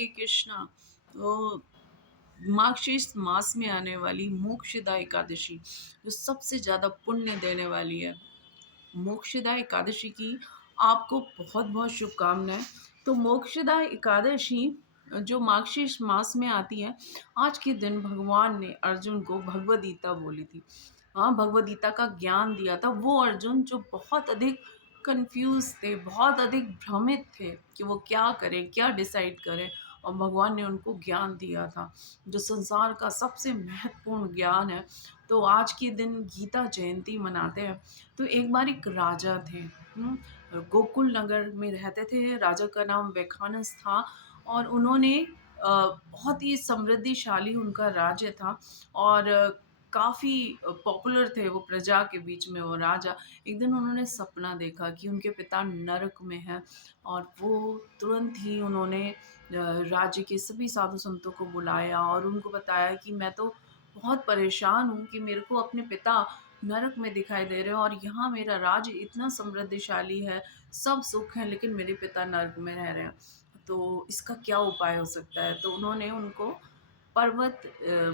हरे कृष्णा। तो मार्गशीर्ष मास में आने वाली मोक्षदा एकादशी जो सबसे ज़्यादा पुण्य देने वाली है, मोक्षदा एकादशी की आपको बहुत बहुत शुभकामनाएं। तो मोक्षदा एकादशी जो मार्गशीर्ष मास में आती है, आज के दिन भगवान ने अर्जुन को भगवद गीता बोली थी। हाँ, भगवद गीता का ज्ञान दिया था वो अर्जुन जो बहुत अधिक कंफ्यूज थे, बहुत अधिक भ्रमित थे कि वो क्या करें, क्या डिसाइड करें। और भगवान ने उनको ज्ञान दिया था जो संसार का सबसे महत्वपूर्ण ज्ञान है। तो आज के दिन गीता जयंती मनाते हैं। तो एक बार एक राजा थे, गोकुल नगर में रहते थे। राजा का नाम वैखानस था और उन्होंने बहुत ही समृद्धिशाली उनका राज्य था और काफ़ी पॉपुलर थे वो प्रजा के बीच में वो राजा। एक दिन उन्होंने सपना देखा कि उनके पिता नरक में हैं और वो तुरंत ही उन्होंने राज्य के सभी साधु संतों को बुलाया और उनको बताया कि मैं तो बहुत परेशान हूँ कि मेरे को अपने पिता नरक में दिखाई दे रहे हैं और यहाँ मेरा राज्य इतना समृद्धिशाली है, सब सुख है, लेकिन मेरे पिता नरक में रह रहे हैं। तो इसका क्या उपाय हो सकता है? तो उन्होंने उनको पर्वत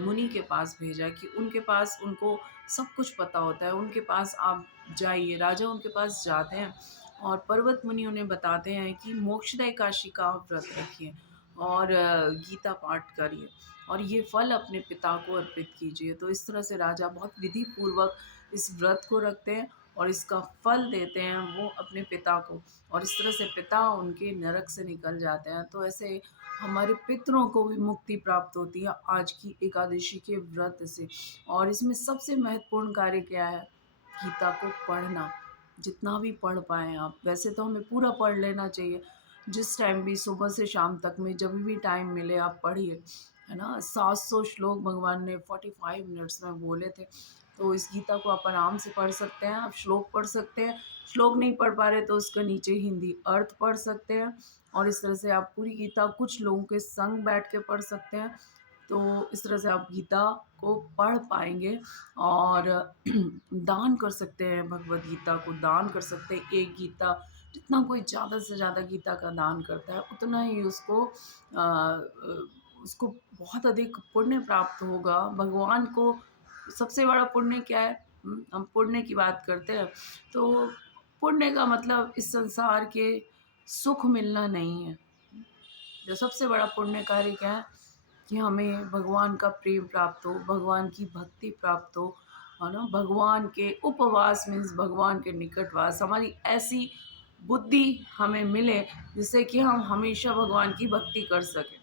मुनि के पास भेजा कि उनके पास उनको सब कुछ पता होता है, उनके पास आप जाइए। राजा उनके पास जाते हैं और पर्वत मुनि उन्हें बताते हैं कि मोक्षदा एकादशी का आप व्रत रखिए और गीता पाठ करिए और ये फल अपने पिता को अर्पित कीजिए। तो इस तरह से राजा बहुत विधि पूर्वक इस व्रत को रखते हैं और इसका फल देते हैं वो अपने पिता को, और इस तरह से पिता उनके नरक से निकल जाते हैं। तो ऐसे हमारे पितरों को भी मुक्ति प्राप्त होती है आज की एकादशी के व्रत से। और इसमें सबसे महत्वपूर्ण कार्य क्या है? गीता को पढ़ना। जितना भी पढ़ पाएँ आप, वैसे तो हमें पूरा पढ़ लेना चाहिए, जिस टाइम भी सुबह से शाम तक में जब भी टाइम मिले आप पढ़िए, है ना? 700 श्लोक भगवान ने 45 मिनट्स में बोले थे। तो इस गीता को आप आराम से पढ़ सकते हैं, आप श्लोक पढ़ सकते हैं, श्लोक नहीं पढ़ पा रहे तो उसका नीचे हिंदी अर्थ पढ़ सकते हैं और इस तरह से आप पूरी गीता कुछ लोगों के संग बैठ के पढ़ सकते हैं। तो इस तरह से आप गीता को पढ़ पाएँगे और दान कर सकते हैं, भगवद गीता को दान कर सकते हैं। एक गीता जितना कोई ज़्यादा से ज़्यादा गीता का दान करता है, उतना ही उसको बहुत अधिक पुण्य प्राप्त होगा। भगवान को सबसे बड़ा पुण्य क्या है? हम पुण्य की बात करते हैं, तो पुण्य का मतलब इस संसार के सुख मिलना नहीं है। जो सबसे बड़ा पुण्य कार्य क्या है? कि हमें भगवान का प्रेम प्राप्त हो, भगवान की भक्ति प्राप्त हो, है ना? भगवान के उपवास मीन्स भगवान के निकटवास, हमारी ऐसी बुद्धि हमें मिले जिससे कि हम हमेशा भगवान की भक्ति कर सकें,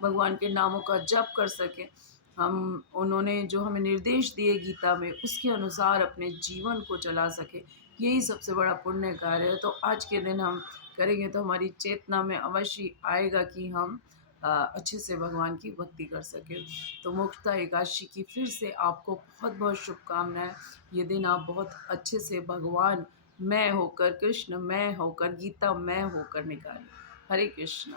भगवान के नामों का जप कर सकें। हम उन्होंने जो हमें निर्देश दिए गीता में उसके अनुसार अपने जीवन को चला सकें, यही सबसे बड़ा पुण्य कार्य है। तो आज के दिन हम करेंगे तो हमारी चेतना में अवश्य आएगा कि हम अच्छे से भगवान की भक्ति कर सकें। तो मोक्षदा एकादशी की फिर से आपको बहुत बहुत शुभकामनाएं। ये दिन आप बहुत अच्छे से भगवान मैं होकर, कृष्ण मैं होकर, गीता मैं होकर निकालें। हरे कृष्ण।